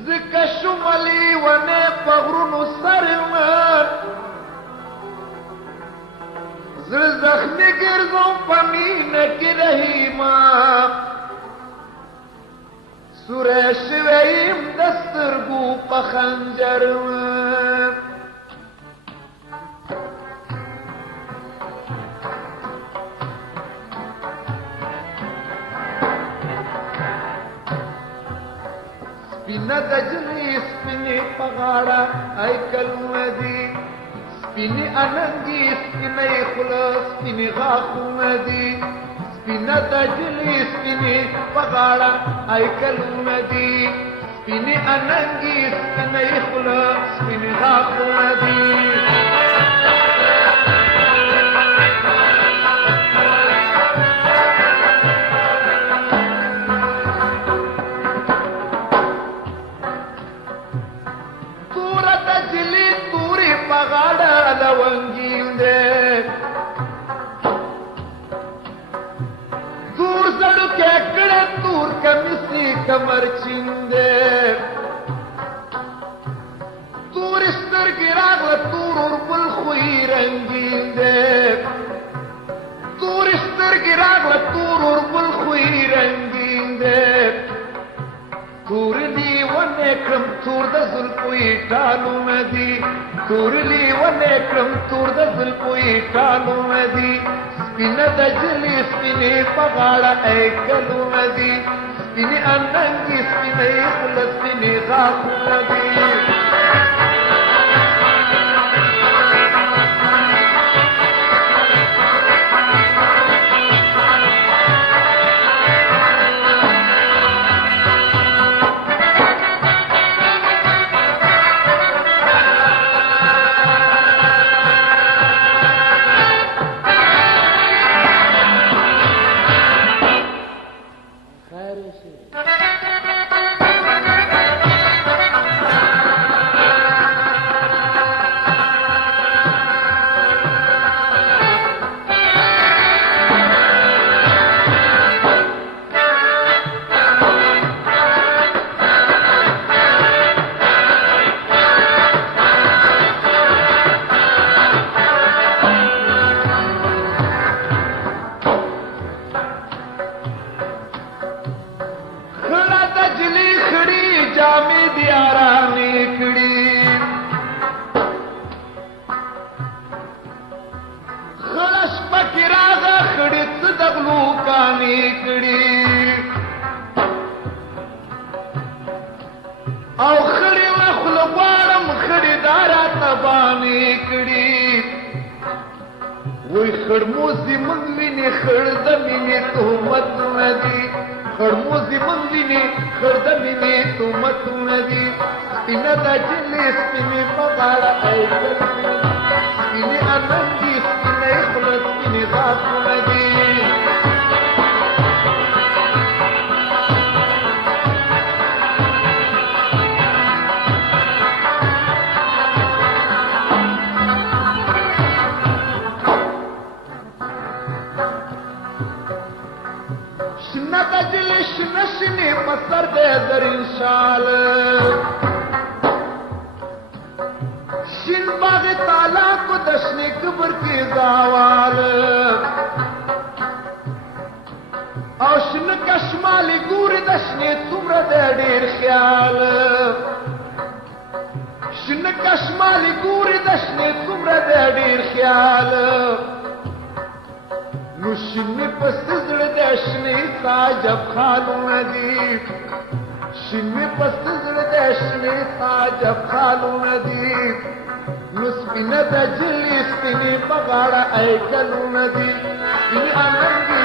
ذکا شمالی ونه پغرونو سرمن زر زخمی گرزم پمینه کی رحیما سوره شویم دسترگو پخنجرمن سپینه دجلی سپینی پغاڑا ای کلمه دی سپینی اننگی سپینی خلا سپینی غاخونه دی سپینه دجلی سپینی پغاڑا ای کلمه دی سپینی اننگی سپینی خلا سپینی غاخونه دی لونگیل دے دور سڑو کیکڑے دور کمیسی کمر چندے دور استر گراغ دور اربل خوی رنگیل دے دور استر گراغ دور اربل خوی رنگیل دے دور لی ونکرم دور دا ظلپوی ٹالو مدی دور لی ونکرم دور دا ظلپوی ٹالو مدی سپینه دجلی سپینه پغاڑا ای کلو مدی سپینه اننگی سپینه خلا سپینه غاخو مدی او خړی وخل غواړم خریدارا تبانی کړي وای خړموزي مونږ ویني خړ د مینې تهمت ندي خړموزي مونږ ویني خړ د مینې تهمت ندي سپینه دجلې سپینې پغاړه ای سپینې اننګي سپینې خله سپینې غاښونه دي نشنی پسر دے در انشال شن باغ تالا کو دشنی قبر کی زاوال او شن کشمالی گوری دشنی تمر دے دیر خیال شن کشمالی گوری دشنی تمر دے دیر خیال شنی پس زړه د شنی تاجب خالو ندی شنی پس زړه د شنی تاجب خالو ندی نو سپینه د جلی سپینې پغاړه ای کلو ندی سپینې اننګي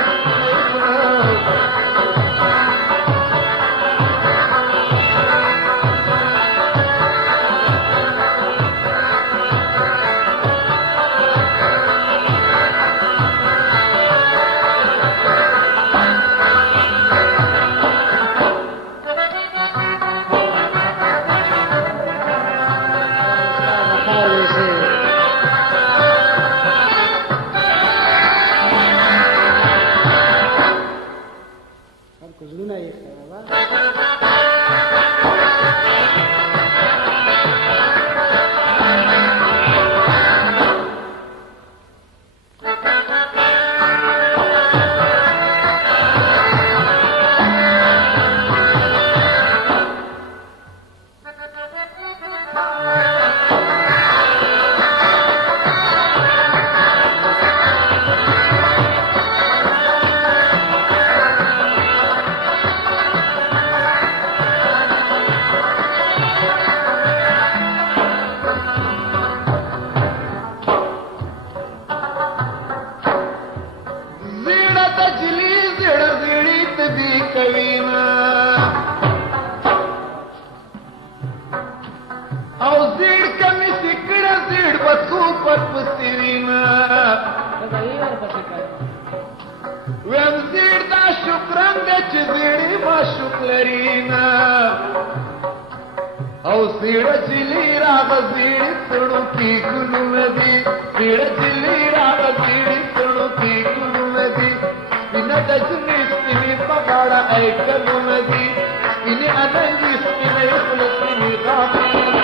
او سیړه چلی راغ زیړ سړو کی ګلونه دي سیړه چلی راغ زیړ سړو کی ګلونه دي سپینه د جنې سپینې په غاړه ای ګلونه دي سپینې اننګي سپینې خله سپینې غاښونه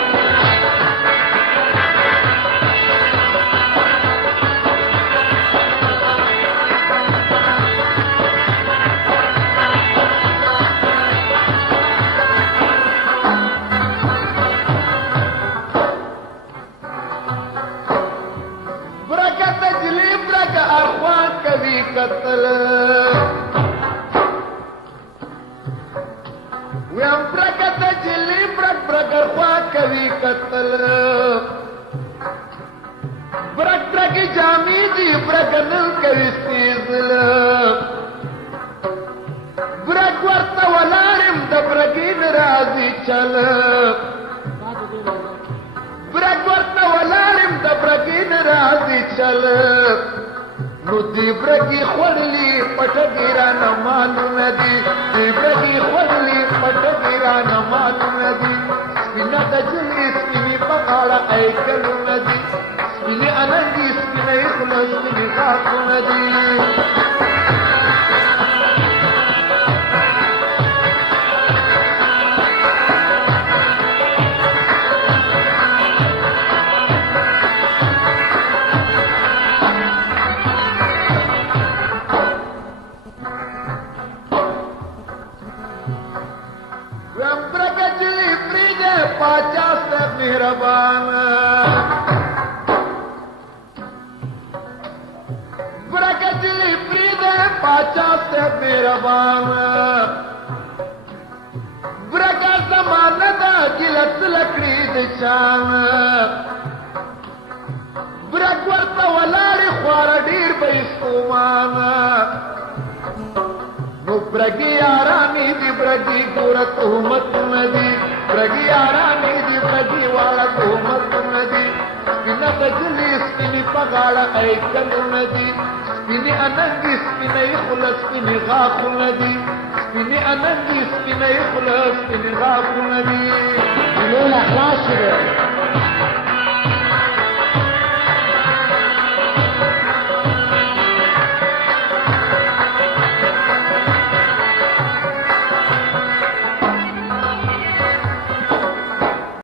قتل ویم برکت جلی برک برک خوا کوي قتل برک برک جامی دی برک نل کوي سیزل برک ورته ولارم د برکین راضی چل برک ورته ولارم د برکین راضی چل نو دی برگی خوڑلی پٹ گیرانا معلوم دی دی برگی خوڑلی پٹ گیرانا معلوم دی سپینا دجلی سپینی پکاڑا ای کلون دی سپینی اننگی سپینی خلص سپینی خاکون دی पाचा से मेहरबान ब्रकजली प्रीद पाचा से मेहरबान ब्रका जमानत गिलत लकड़ी दिशान ब्रक वर्त वलारी ख्वार डीर बैस्तुमान नो ब्रगी आरामी दी ब्रगी गोरत उमत नदी ब्रगी आरामी दी ब्रगी वाला उमत नदी स्पिना तजली स्पिनी पगाड़ा ऐ कलु नदी स्पिनी अनंगी स्पिनी खुलस स्पिनी गाखु नदी स्पिनी अनंगी स्पिनी खुलस स्पिनी गाखु नदी